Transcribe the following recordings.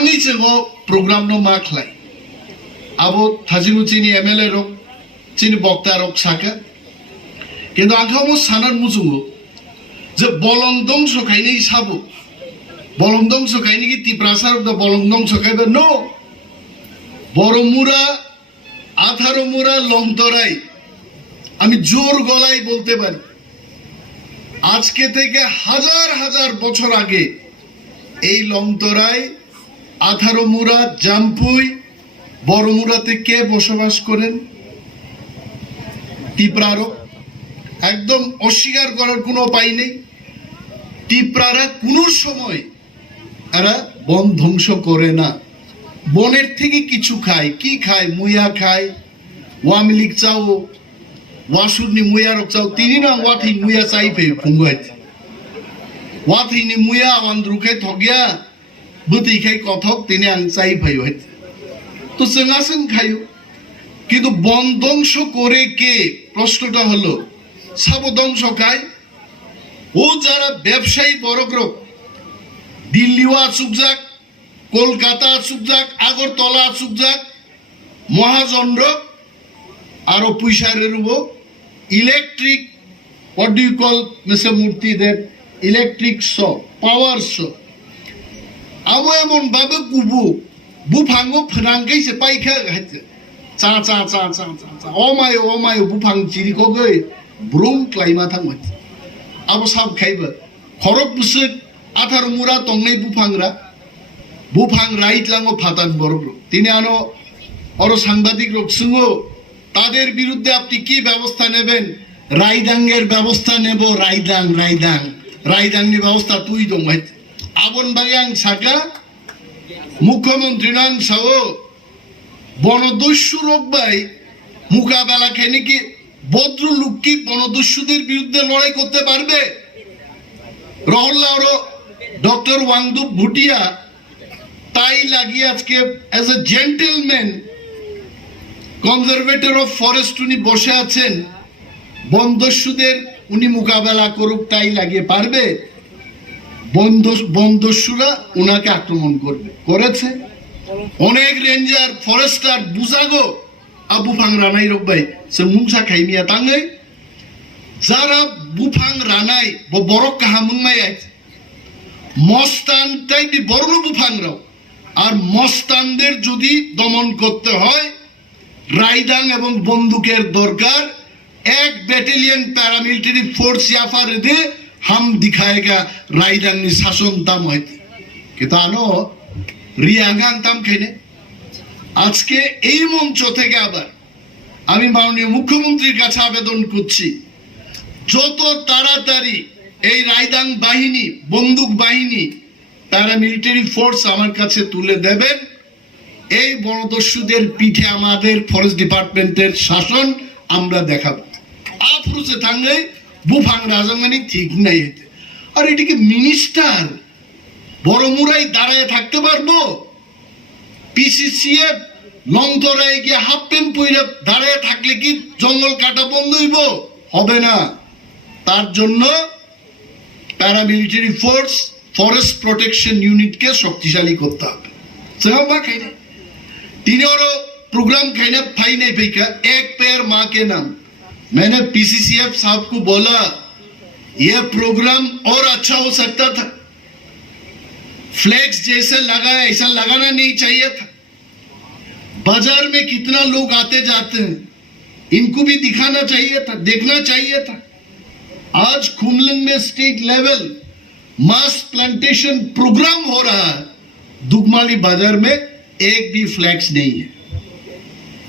tangi chengo program no maklai abo thajinu chini MLA rok chini bokta rok saka কিন্তু আংখামো সানার মুজুঙ্গো যে বলংদং সখাইনি সাবো বলংদং সখাইনি কি তিপ্রাসার দা বলংদং সখাইবে no বড়মুরা আথারমুরা লংতরাই আমি জোর গলায় বলতে পারি আজকে থেকে হাজার হাজার বছর আগে এই লংতরাই আথারমুরা জামপুই বড়মুরাতে কে বসবাস করেন তিপ্রারো একদম অস্বীকার করার কোনো উপায় নেই তিপ্রারা কোনো সময় এরা বন ধ্বংস করে না বনের থেকে কিছু খায় কি খায় মুয়া খায় ওয়ামিলিক চাও ওয়াসুরনি মুয়া রক চাও তিনি না ওয়াথি মুয়া চাইপে ফুঙ্গাইত ওয়াথিনি মুয়া আন্দ্রুখাই থগিয়া বুতি খাই কথক তিনি আং চাইপাই হইতে তো চেঙ্গাসেন খাইও কিন্তু বন ধ্বংস করে কে প্রশ্নটা হলো সাব ধ্বংস খায় ও যারা ব্যবসায়ী বড়গ্রহ দিল্লিও আসুক যাক কলকাতা আসুক যাক আগরতলা আসুক যাক মহাজন্দ্র আরো পয়সারের electric what do you call Mr. Murthy that electric saw power saw abo emon babe kubu buphango phrangkai se paikha gaite cha cha cha cha cha oh my buphang chiri ko goi ব্রুম ক্লাইমা থাকবে আবো sub খাইবে খরক বুসে Arthur Mura তংনাই বুফাং right লাঙ্গো ফাতান বড় তিনি আনো or সাংবাদিক লোক সুঙ্গো তাদের বিরুদ্ধে আপনি কি ব্যবস্থা নেবেন রাইদাঙ্গের ব্যবস্থা নেব রাইদাংনি ব্যবস্থা তুই দং ভাই আবন বাগাং সাকা মুখ্যমন্ত্রী নাং সাও বনদস্যু রোগ ভাই মোকাবেলা খেয়ে কি ভদ্রলোক কি বনদস্যুদের বিরুদ্ধে লড়াই করতে পারবে রহল্লার ডক্টর ওয়াংদুপ ভুটিয়া তাই লাগিয়ে আজকে as a gentleman conservator of forest উনি বসে আছেন বনদস্যুদের উনি মোকাবেলা করুক তাই লাগিয়ে পারবে বনদস্যুরা উনাকে আক্রমণ করেছে অনেক রেঞ্জার ফরেস্টার বুঝাগো বুফাং রানাই রব্বাই সে মুংসা খাইমিয়া তাঙ্গাই যারা বুফাং রানাই বড় কাহামুংমাই আছে মস্তান তাই বড় বুফাং রাও আর মস্তানদের যদি দমন করতে হয় রাইদাং এবং বন্দুকের দরকার এক ব্যাটালিয়ন প্যারামিলিটারি ফোর্স ইয়াফা রেদে হাম দিখায়েগা রাইদাংনি শাসন তাম হইতে কিন্তু আনো রিয়াঙ্গাং তাম খেনে আজকে এই মঞ্চ থেকে আবার আমি মাননীয় মুখ্যমন্ত্রীর কাছে আবেদন করছি যত তাড়াতাড়ি এই রাইদাং বাহিনী বন্দুক বাহিনী প্যারামিলিটারি ফোর্স আমার কাছে তুলে দেবেন এই বনদস্যুদের পিঠে আমাদের ফরেস্ট ডিপার্টমেন্টের শাসন আমরা দেখাবো আফরুসে থাকলে বুফাং রাজাঙ্গানি ঠিক নাই হইতে আর এটিকে মিনিস্টার বড়মুরাই দাঁড়ায় থাকতে পারবো পিসিসিএফ লংতরায় গিয়ে হাফ প্যান্ট পরে দাঁড়ায় থাকলে কি জঙ্গল কাটা বন্ধ হইব হবে না তার জন্য প্যারামিলিটারি ফোর্স ফরেস্ট প্রোটেকশন ইউনিটকে শক্তিশালী করতে হবে तीन और प्रोग्राम कहना फाई नहीं फेंका एक पैर माँ के नाम मैंने पीसीसीएफ साहब को बोला यह प्रोग्राम और अच्छा हो सकता था फ्लैक्स जैसे लगाया ऐसा लगाना नहीं चाहिए था बाजार में कितना लोग आते जाते हैं इनको भी दिखाना चाहिए था देखना चाहिए था आज खुमलंग में स्टेट लेवल मास प्लांटेशन प्रोग्राम हो रहा है दुगमाली बाजार में एक भी फ्लैक्स नहीं है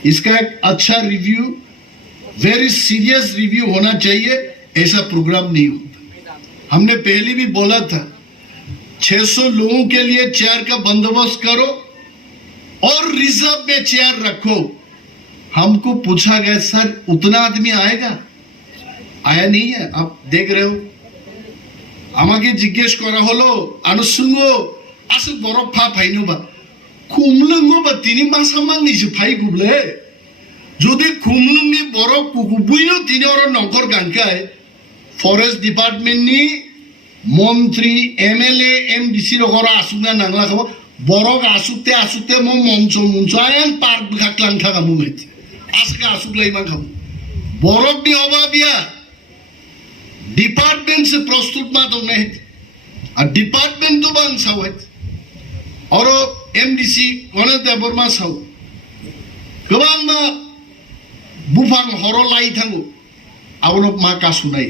इसका एक अच्छा रिव्यू वेरी सीरियस रिव्यू होना चाहिए ऐसा प्रोग्राम नहीं होता हमने पहले भी बोला था 600 लोगों के लिए चेयर का बंदोबस्त करो और रिजर्व में चेयर रखो हमको पूछा गया सर उतना आदमी आएगा आया नहीं है आप देख रहे हो আমাকে জিজ্ঞেস করা হলো আনুসঙ্গ আসুক বরফ ফা ফাইনো বা খুমলুঙ্গ বা তিনি মাসামাংনিসে ফাই গুবলে যদি খুমলুংনি বরফ কুকুবুইনো তিনি ওর নকর গানকায় ফরেস্ট ডিপার্টমেন্টনি মন্ত্রী এমএলএ এমডিসি রকরা আসুক না নাংলা খাবো borok asute mo monco ayan park khaklang thaga mumit aska asuklai man kham borok di hoba biya department से प्रस्तुत मा दो नहीं और डिपार्टमेंट तो बंद साव है और एमडीसी गणेश देवबर्मा साव गोबां मा बुफां हरो लाई थांगो आबनो मा कासुनाय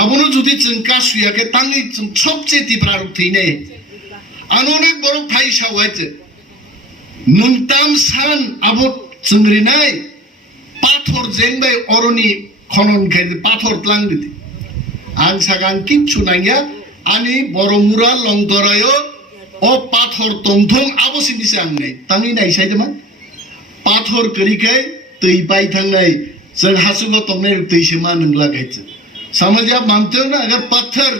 आबनो जुदि जों कासुयाके तांगै जों सबसे तिब्रारुक थैनाय आनोने बरक थाइ सावहायजे नुनताम सान आबो जोंरिनाय पाथर जेंबाय अरनि खनन खायदे पाथर तलां दिदि आं सागां किच्छु नांगिया आनि बरमुरा लंगदरायो ओ पाथर तंथं आबो सिनिसे आं नाय तांनि नायसायदोमा पाथर करिखाय दै बाय थांनाय जों हासुगो तंनाय दैसोमा नंला गायचे समझिया मानते हो ना अगर पत्थर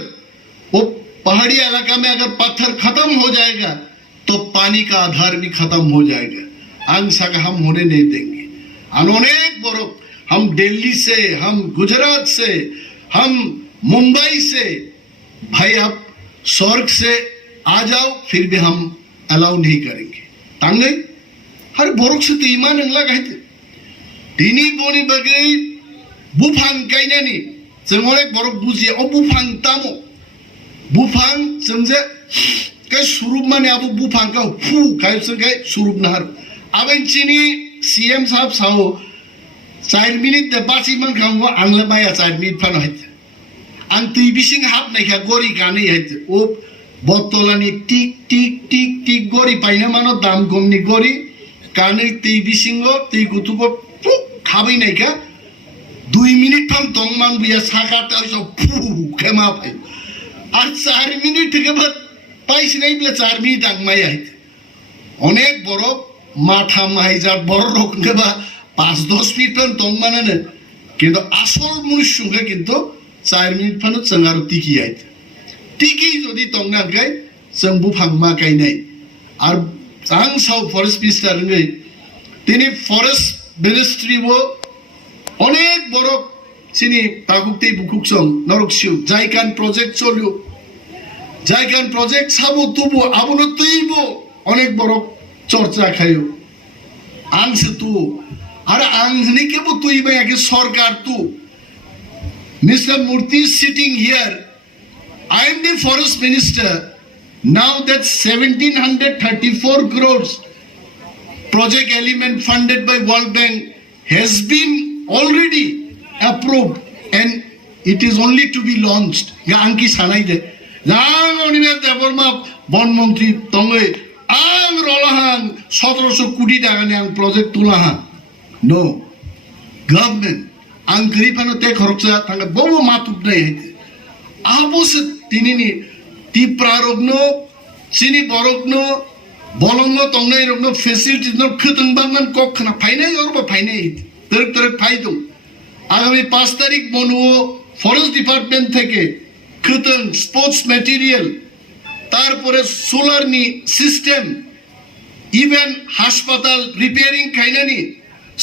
वो पहाड़ी इलाका में अगर पत्थर खत्म हो जाएगा तो पानी का आधार भी खत्म हो जाएगा आं सागा हम होने नहीं देंगे अनेक बरफ हम दिल्ली से हम गुजरात से हम मुंबई से भाई आप स्वर्ग से आ जाओ फिर भी हम अलाउ नहीं करेंगे तांगे हर बोरक से तो ईमान अंगला कहते दिनी बोनी बगै बुफां गायनानि जों अनेक बरक बुजिया ओ बुफां तामो बुफां जोंजे के सुरुप माने आबो बुफां का फु गायसो गाय सुरुप नहर आबेनचिनी सीएम साहब साओ 4 मिनिट दे बासी मन खांगो आंला माया 4 मिनिट फान हायत आं दै बिसिं हाब नायखा गरि गानै हायत ओ बतलानि टिक टिक टिक टिक गरि पाइना मानो दाम गमनि गरि गानै दै बिसिंगो दै गुतुगो फुक खाबै नायखा 2 मिनिट फान दंमान बिया साखाता सो फु खेमा फाय आर 4 मिनिट के बाद पाइस नै बिला 4 मिनिट आं माया हायत अनेक बरो माथा माइजा बरो रकनबा 5-10 मिनिट फान दंमानानो किन्तु आसल मनुष्यखौ किन्तु 4 मिनिट फान जोंआरो टिकि हायत टिकि जदि दंनांगाय जों बुफां मा गायनाय आर आं साव फरेस्ट मिनिस्टार नै दिनै फरेस्ट मिनिस्ट्री वो अनेक बरक सिनि बागुक्तै बुकुकसं नरकसिउ जायकान प्रोजेक्ट चलियो जायकान प्रोजेक्ट साबो तुबो आबनो तैबो अनेक बरक चर्चा खायो आंसो तु आरो आं हनै केबो तुइबाय आके सरकार तु Mr. Murthy is sitting here. I am the forest minister. Now that 1734 crores project element funded by World Bank has been already approved and it is only to be launched. Ya anki sanai de. Jang Onimer Deborma Bon Montri Tonge ang Rolahang 1700 কোটি টাকা নিয়ে ang project tulahan. No. Government ang gariban te khorcha thanga bobo matub nei hete abos tinini tiprarogno sini borogno bolongo tongnai rogno facility no khutang bangan kokkhana phainai orba phainai terek phaido agami 5 তারিখ মনুও forest department থেকে khutang sports material তারপরে solar নি system even হাসপাতাল repairing খাইনানি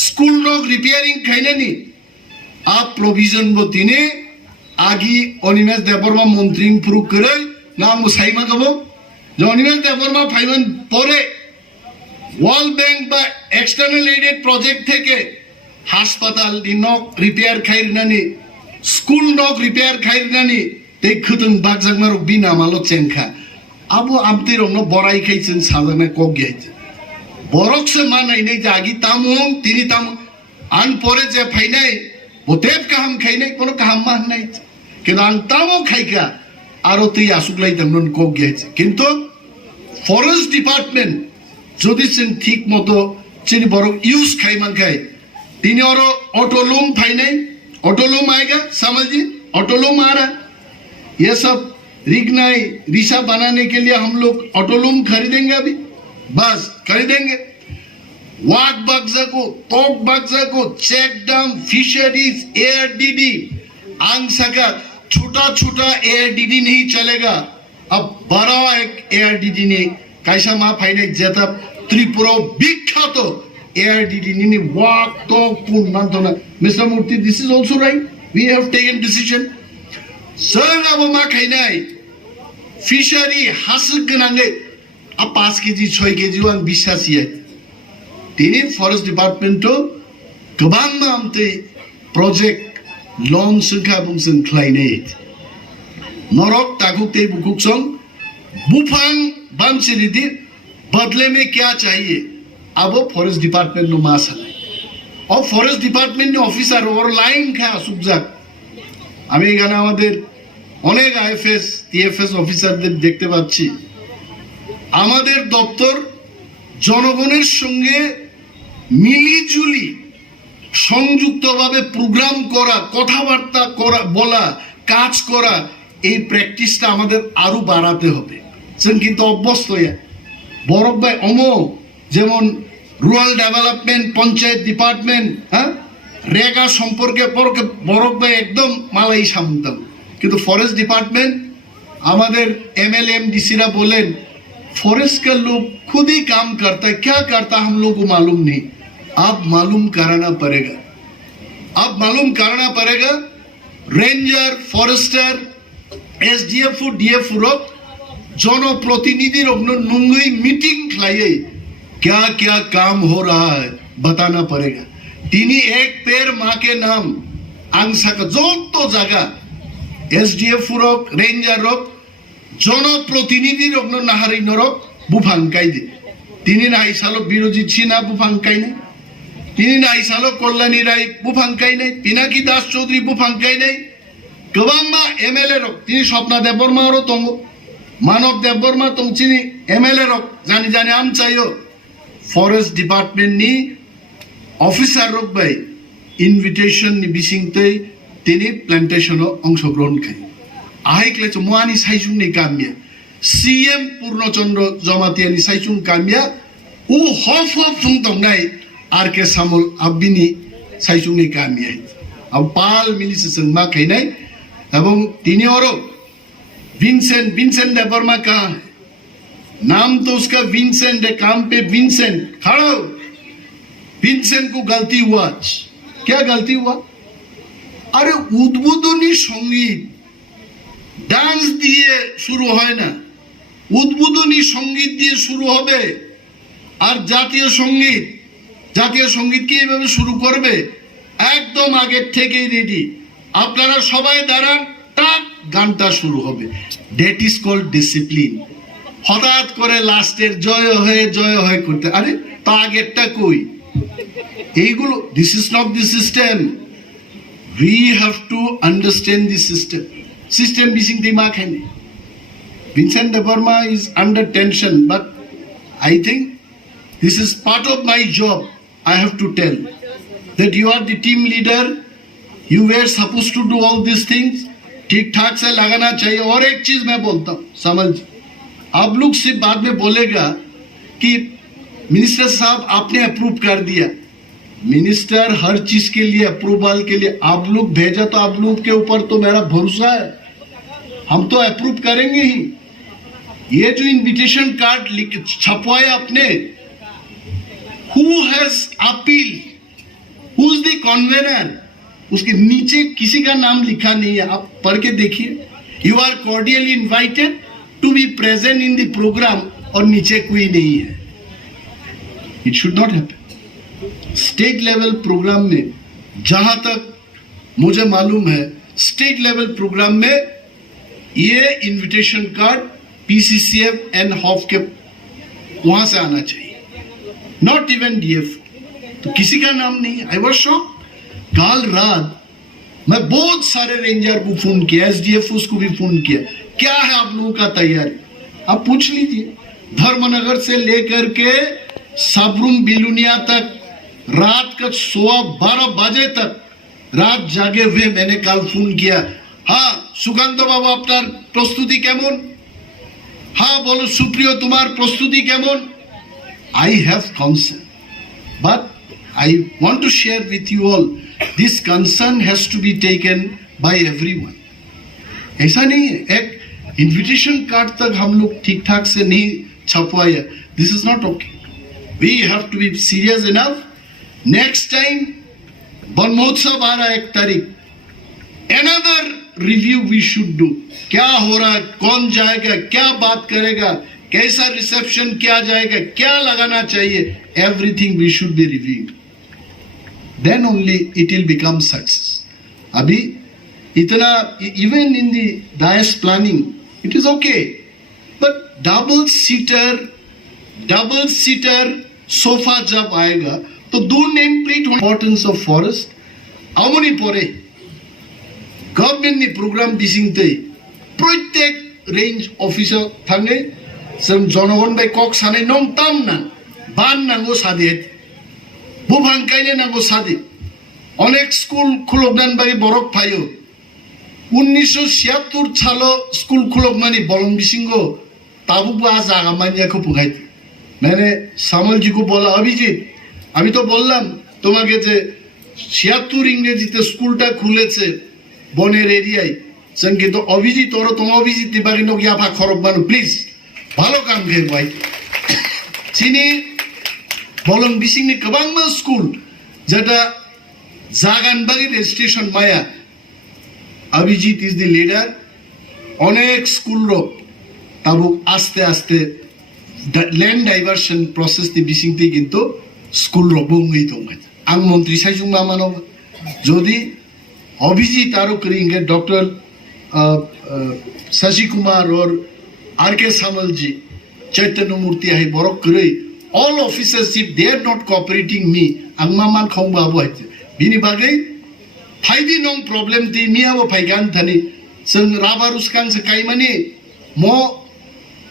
school রোগ repairing খাইনানি आप provision वो तिने आगी अनिमेश देवबर्मा मंत्री प्रूव करे नाम साइमा कबो जो अनिमेश देवबर्मा फाइवन परे वर्ल्ड बैंक बा एक्सटर्नल एडेड प्रोजेक्ट থেকে হাসপাতাল দি নক রিপেয়ার খাইরনানি স্কুল নক রিপেয়ার খাইরনানি তে খুতুন বাগজাগমার বিনা মালো চেনখা আবু আমতি রংনো বড়াই খাইছেন সাজানা কক গেছে বরকসে মানাই নেই জাগি তামুং তিনি তাম আন পরে যে ফাইনাই बोतेब काम खाइनाय कोनो काम मान नाय किन्तु आं तामो खाइका आरो तै आसुगलाई तमन को गेছে কিন্তু फरेस्ट डिपार्टमेंट যদি जों ठीक मतो चिनि बरो यूज खाइमान खाय तिनी और ऑटोलूम फाइनाय ऑटोलूम आएगा समझिए ऑटोलूम आ रहा ये सब रिगनाई रिसा बनाने के लिए हम लोग ऑटोलूम खरीदेंगे अभी बस खरीदेंगे वाक बागजाको टॉक बागजाको चेक डैम फिशरीज एआरडीडी आंगसाका छोटा एआरडीडी नहीं चलेगा अब बड़ा एक एआरडीडी ने कैसा मा फाइने जेता त्रिपुरा विख्यात एआरडीडी ने वाक टॉक पुन मानतोना mister Murthy this is also right we have taken decision sir अब मा खाइनाय फिशरी हासग गनांगे 5 केजी 6 केजी आं बिश्वासिया दिनै फरेस्ट डिपार्टमेन्टआव गोबां मामते प्रोजेक्ट लन संख्या बुंसं ख्लायनाय नरक ताकुते बुकुसं बुफां बामसिलिदि बदले में क्या चाहिए अब फरेस्ट डिपार्टमेंट नो मासा और फरेस्ट डिपार्टमेंट ऑफिसर और लाइन खा सुबजाक আমি এখানে আমাদের অনেক আইএফএস টিএফএস অফিসারদের দেখতে পাচ্ছি আমাদের দপ্তর জনগণের সঙ্গে মিলিজুলি সংযুক্তভাবে প্রোগ্রাম করা কথাবার্তা করা বলা কাজ করা এই প্র্যাকটিসটা আমাদের আরো বাড়াতে হবে কিন্তু অভ্যস্ত বরফ ভাই যেমন রুরাল ডেভেলপমেন্ট পঞ্চায়েত ডিপার্টমেন্ট হ্যাঁ রেগা সম্পর্কে বরফ ভাই একদম মালাই সামতাম কিন্তু ফরেস্ট ডিপার্টমেंट हमारे एमएलए एमडीसीरा बोले फॉरेस्ट का लोग खुद ही काम करता है क्या करता हम लोग को मालूम नहीं अब मालूम कराना पड़ेगा अब मालूम कराना पड़ेगा रेंजर फॉरेस्टर एसडीएफ डीएफ रोक जनप्रतिनिधि नुंगई मीटिंग खिलाइए क्या क्या काम हो रहा है बताना पड़ेगा तीनी एक पेड़ माँ के नाम आंसा का जो तो जगह एसडीएफ रोक रेंजर रोक जनप्रतिनिधि रोक नाहारी नरक बुफांकाई दे तीनी नाइसालो बिरोजी छिना बुफांकाई ने तीनी नाइसालो कल्याणी राय बुफांकाई ने पिनाकी दास चौधरी बुफांकाई ने गोबांमा एमएलए रोक तीनी स्वप्ना देवबर्मा रो तंगो मानव देवबर्मा तंगचिनी एमएलए रोक जानी जानी आम चाहिए फॉरेस्ट डिपार्टमेंट नी ऑफिसर रोक भाई इनविटेशन नि बिसिंगते তিনি প্ল্যান্টেশনও অংশগ্রহণ খাই আইকলেছ মুয়ানি সাইজুংনি কামিয়া সিএম পূর্ণচন্দ্র জমাতিয়ানি সাইজুং কামিয়া ও হফ হফ ফুংতংনাই আর কে সামল আব্বিনি সাইজুংনি কামিয়া अब पाल मिलिसेसन मा खाइनाय এবং তিনি और विंसेंट देवबर्मा कहाँ है नाम तो उसका विंसेंट है काम पे विंसेंट खड़ा हो विंसेंट को गलती हुआ क्या गलती हुआ अरे उद्बोधनी संगीत डांस दिए शुरू হয় না উদ্বোধনী संगीत দিয়ে শুরু হবে আর জাতীয় সংগীত কি এভাবে শুরু করবে একদম আগে থেকেই রেডি আপনারা সবাই দাঁড়ান টাক গানটা শুরু হবে দ্যাট ইজ কল্ড ডিসিপ্লিন হঠাৎ করে লাস্টের জয় হয়ে করতে আরে তা আগেরটা কই এইগুলো this is not the system We have to understand the system. System missing the mark. Vincent Deborma is under tension, but I think this is part of my job. I have to tell that you are the team leader. You were supposed to do all these things. ठीक ठाक से लगाना चाहिए और एक चीज मैं बोलता हूँ समझ आप लोग सिर्फ बाद में बोलेगा कि मिनिस्टर साहब आपने अप्रूव कर दिया मिनिस्टर हर चीज के लिए अप्रूवल के लिए आप लोग भेजा तो आप लोग के ऊपर तो मेरा भरोसा है हम तो अप्रूव करेंगे ही ये जो इनविटेशन कार्ड छपवाया आपने who has appeal who is the convener उसके नीचे किसी का नाम लिखा नहीं है आप पढ़ के देखिए you are cordially invited to be present in the programme और नीचे कोई नहीं है it should not happen state level programme में जहां तक मुझे मालूम है स्टेट लेवल प्रोग्राम में ये invitation card PCCF and HoFF के वहां से आना चाहिए नॉट इवन डीएफ तो किसी का नाम नहीं आई वाज शॉक कल रात मैं बहुत सारे रेंजर को फोन किया एसडीएफ को भी फोन किया क्या है आप लोगों का तैयारी आप पूछ लीजिए धर्मनगर से लेकर के सबरूम बिलुनिया तक रात का 12 बजे तक रात जागे हुए मैंने कल फोन किया हाँ सुकांत बाबू আপনার প্রস্তুতি কেমন हाँ बोलो सुप्रियो तुम्हार प्रस्तुति केमन I have concern but I want to share with you all this concern has to be taken by everyone ऐसा नहीं है एक इनविटेशन कार्ड तक हम लोग ठीक ठाक से नहीं छपवाया this is not okay we have to be serious enough next time one महोत्सव आ रहा है 1 तारीख another review we should do क्या हो रहा है कौन जाएगा क्या बात करेगा कैसा रिसेप्शन किया जाएगा, क्या लगाना चाहिए, everything we should be reviewed. Then only it will become success. अभी इतना even in the dais planning it is okay, but double seater sofa जब आएगा तो दो name plate importance of forest আমনি পরে गभर्नमेंटनि प्रोग्राम दिसिंतै प्रत्येक रेंज ऑफिसर थाङै जों जनगण बाय कक सानै नं तामना बान नांगौ सादे बुफां गायनो नांगौ सादे अनेक स्कुल खुलबनान बाय बरक फायो 1976 सालो स्कुल खुलबनानि बलम बिसिंगो ताबुबा जागा मानियाखौ बुंगाय मैंने सामल जी को बोला अभिजीत আমি তো বললাম তোমাকে যে 76 ইংরেজিতে স্কুলটা খুলেছে বনের এরিয়ায় जों কিন্তু অভিজিৎ ওর তোমা অভিজিৎ দিবাগি নক ইয়াফা খরব বানু প্লিজ ভালো কাম খাই ভাই চিনি বলং বিসিংনি गोबां স্কুল যেটা জাগান বাগি registration Maya Abhijit is the leader অনেক স্কুল র তাবু আস্তে আস্তে ল্যান্ড ডাইভারশন প্রসেস দি বিসিংতে কিন্তু স্কুল র বঙ্গই দङ आं मन्त्री साइजुं मामानो যদি অভিজিৎ আরো করেंगे डॉक्टर शशि कुमार और आर के सामल जी चैतन्य मूर्ति है बरक करे all officers if they are not cooperating me आं मामान खंबा बो है बिनि बागै फाइदि नं प्रॉब्लम ति मियाबो फाइगान थानि जों राबार उसकां से काइमानि म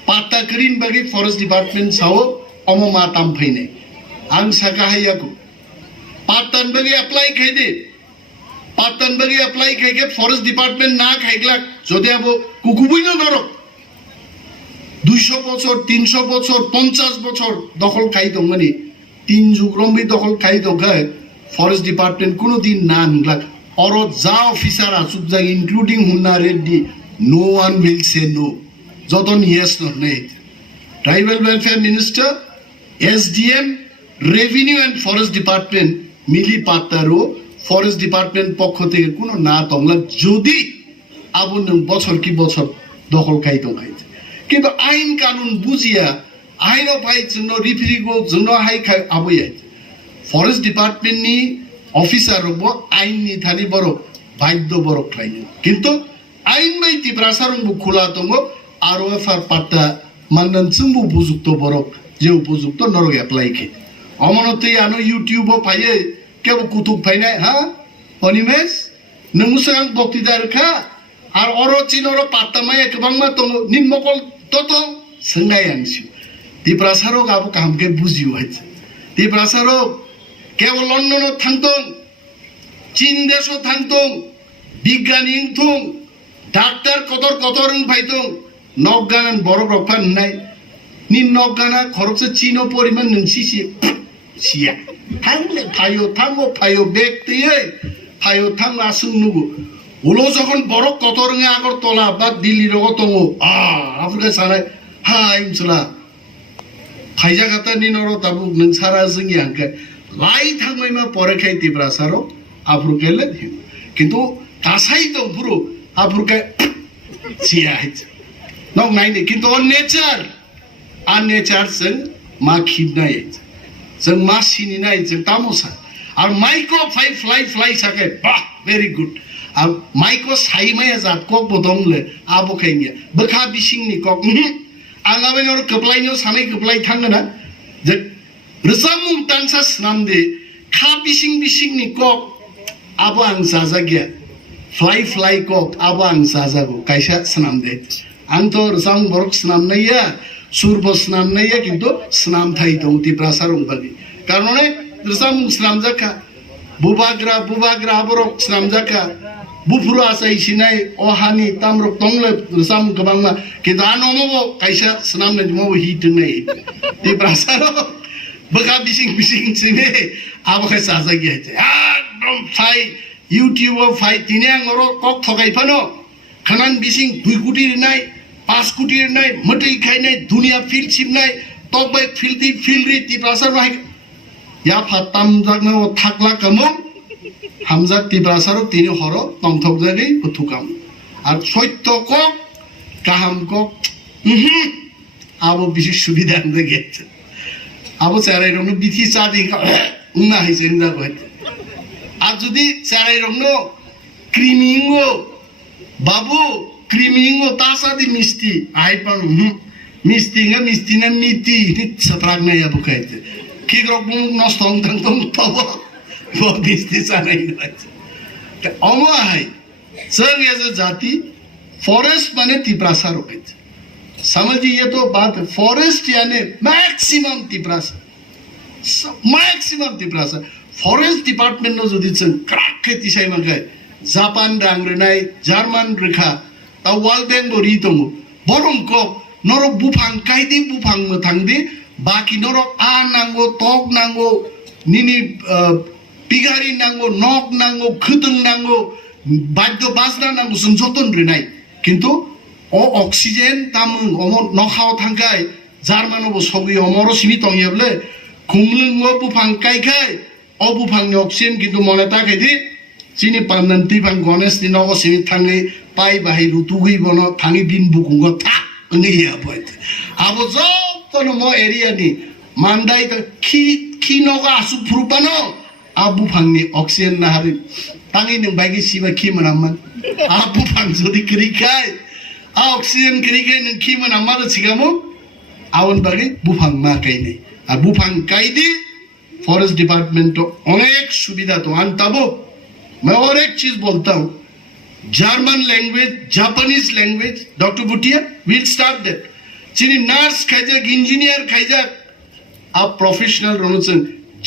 पाता करिन बागै फरेस्ट डिपार्टमेंट साव अमो माताम फैने आं साका हायाको पातन बागै अप्लाई खाइदे पातन बागै अप्लाई खाइके फरेस्ट डिपार्टमेंट ना खाइगला যদি আবো কুকুবুইনো নরক 200 বছর 300 বছর 50 বছর দখল খাই দংমানি 3 যুগ রম্বি দখল খাই দগায় ফরেস্ট ডিপার্টমেন্ট কোনো দিন না নগলা অর যা অফিসার আসুক যা ইনক্লুডিং হুন্না Reddy no one will say no যতন ইয়েস নট নাই tribal welfare minister SDM revenue and forest department মিলি পাতারো ফরেস্ট ডিপার্টমেন্ট পক্ষ থেকে কোনো না দংলা যদি আবু বছর কি বছর দখল খাইতো খাইছে কিন্তু আইন কানুন বুঝিয়া আইনও পাই জন্য রিফারিগো জন্য হাই খাই আবই আইছে ফরেস্ট ডিপার্টমেন্ট নি অফিসার রব আইন নি থানি বড় বাধ্য বড় খাইনি কিন্তু আইন বাই তিব্রাসার খোলা দङ আর এফআর পাতা মানন চুম্বু উপযুক্ত বড় যে উপযুক্ত নরক অ্যাপ্লাই খাই অমনতেই আনো ইউটিউবও পাইয়ে কেবল কুতুব ফাইনাই হ্যাঁ অনিমেষ নমুসাং বক্তৃতার খা আর অর চিনর পাত্তামায় गोबां मा दङ निमकल तत सोंनाय आंसि दिब्रासारक आबो कामके बुजियो हायছে दिब्रासारक केवल लंडन थांदों चीन देशो थांदों बिज्ञानी थुं डाक्टर कतर कतर फाइदों नगानान बरफ रफान नाय नि नगाना खरकसे चीनो परिमाण नोंसिसि सिया थांले फायो थांगो फायो बेक्तियै फायो थां आसुं नुगु उलो যখন বড় কতরঙে আগরতলা বা দিল্লির গতং আফ্রিকা সারাই হাই ইনসলা ফাইজাগাতা নিনর তাবু নং সারা जोंनि आंके লাই थांनायमा পরখাই তিব্রাসারো আফ্রিকালে কিন্তু কাসাই তো পুরো আফ্রিকা সিয়াইছ নং নাইনি কিন্তু অন নেচার जों मा खिबनाय जों मा सिनिनाय जों तामसा আর माइको फ्लाई साके बाह वेरी गुड আর মাইকো সাইমায়া জাত কক বদংলে আবো খাইনিয়া বখা বিসিংনি কক आंगाबे नर कपलाइनो सानै कपलाइ थांगोना जे रसामुं तांसा स्नामदे खा बिसिंनि কক आबो आं जाजागिया फ्लाई কক आबो आं जाजागो कायसा स्नामदे आं तो रसाम बरक स्नामनाया सुरब स्नामनाया किन्तु स्नाम थाइ दं तिब्रासार उंबागि कारणे रसामुं स्नामजाका बुबाग्रा बरक स्नामजाका बुफुरु आसाय सिनाय अहानि तामरक तंले रसाम गोबांमा किन्तु आनमबो कायसा स्नामने मबो हिटनाय तिब्रासार बखा बिसिं सिने आबो खाय जाजागिया एकदम फाइ इउट्यूब फाइ तिने आंगरो कक थगाइफानो खानान बिसिं 2 कोटी रिनाय 5 कोटी रिनाय मटै खाइनाय दुनिया फिल सिमनाय तकबाय फिलति फिलरि तिब्रासार बाहाय या फाताम जागनो थाकला कमो हामजा तिब्रासारक तिनि हर तंथक जागै उथुकाम आर सत्य কক काहाम কক abo bisi সুবিধা আনতে গেছে abo চারাই রং বিথি চা দি না হইছে না কইতে আর যদি চারাই রং ক্রিমিংও বাবু ক্রিমিংও তাসাদি মিষ্টি আই পান মিষ্টি না নীতি সাপ্রাগ নাই আবু খাইতে কি রকম নষ্ট হন তং পাবো মিষ্টি চারাই না অমাহাই जों एज ए जाति फॉरेस्ट माने तिप्रासा रोकित समझिए ये तो बात है फॉरेस्ट यानी मैक्सिमम तिप्रासा फॉरेस्ट डिपार्टमेंट नो जुदी जों क्राके तिसाय मागाय जापान रांग्रनाय जार्मान रेखा ता वर्ल्ड बैंक बरि दङ बरं को नरो बुफां कायदि बुफां मोथांदि बाकी नरो आ नांगो तक नांगो निनि पिगारि नांगो नक नांगो खोदों नांगो বাদ্য বাজনা নাंगौ जों जतन रेनाय किन्तु अ अक्सिजेन तामों अम नखाव थांगाय जार्मानबो सगि अमरो सिनि तंगियाबले खुमलुंगो बुफां कायखाय अ बुफांनि अक्सिजेन किन्तु मने ताखायदि सिनि पानन तिफां गणेश नि नगो सिनि थांगै पाइ बाहाय रुतुगै बनो थांगै बिन बुकुंगो था नैया बयत आबो जतन म एरिया नि मानदाय खि नगा आसु फ्रुपानो आ बुफांनि oxygen नाहारि tangi nang bagi siwa ki manaman apu pang jodi krikai a oxygen krikai nang ki manamar sigamo awon bagi bufang ma kai nei R bufang kaidi forest department तो अनेक सुविधा तो अंतबो मैं और एक चीज बोलता हूँ German language Japanese language doctor बुटिया विल स्टार्ट दैट चिनी नर्स खाइजाक इंजीनियर खाइजाक आप प्रोफेशनल रनोसन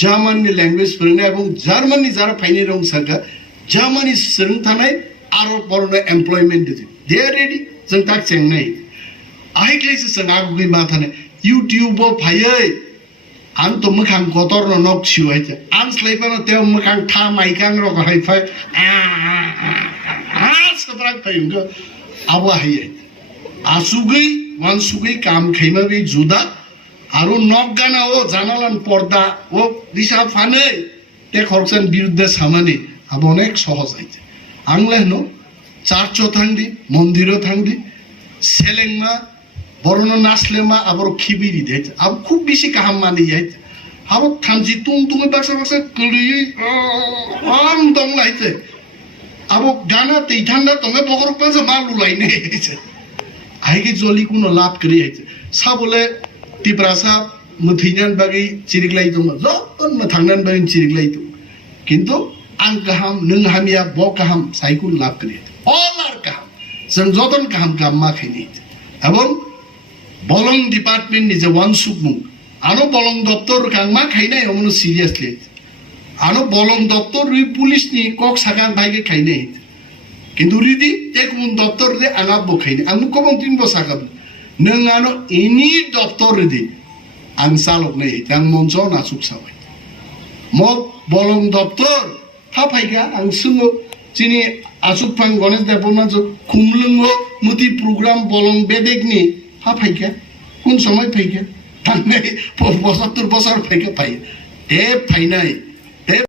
जार्मन लैंग्वेज फोरोंनाय এবং জার্মানি যারা ফাইনি রং সাকা Germany sering tanai aro porno employment did. They are ready. Seng tak seng nai. Ahi klase seng aku gui matane. YouTube bo payai. An to mukang kotor no nok siu aja. An selaipano teo mukang tha maikang ro hai fai. Seprak payung ko. Abu ahi aja. Asugui wan sugui kam khaima bi juda. Aro nok gana o janalan porda o disha fane. Te khorsan birudde samani. अब अनेक सहज आइছে आंगले no चार्चो थांगदि मंदिरो थांगदि सेलेंगमा बरनो नासलेमा आबर खिबिरि दे अब खूब बेसी काहाम मानि आइছে अब थामजि तुम तुमे बाक्सा बाक्सा कलि आम दं लाइছে अब गाना तैथान्दा तमे बगर पासे मालु लाइने आइছে आइगे जलि कुनो लाभ करि आइছে साबले तिप्रासा मथैनान बागै चिरिगलाइ दङ जतन मथांनान बागै चिरिगलाइ दङ किन्तु आं गाहाम नों हामिया ब गाहाम साइकुन लाभ करियो all are गाहाम जों जतन गाहाम गाम्मा खैनि এবং বলং ডিপার্টমেন্ট নিজে ওয়ান সুকমুং আনো বলং দপ্তর গাংমা খাইনাই অমন সিরিয়াসলি আনো বলং দপ্তর রি পুলিশ নি কক সাগান ভাইগে খাইনাই কিন্তু রিদি তেকুন দপ্তর রে আনাব খাইনি আমি কবং তিন বসাগাব নং আনো এনি দপ্তর রিদি আং সালক নাই তাং মঞ্চ নাসুক সাবাই ম বলং দপ্তর थाफायगा आं सुङो चिनि आसुफां गणेश देवना जो खुमलुङो मुति प्रोग्राम बलं बेदेगनि थाफायगा कुन समय फायगा थांनाय 75 बছर फायगा फाय ए फायनाय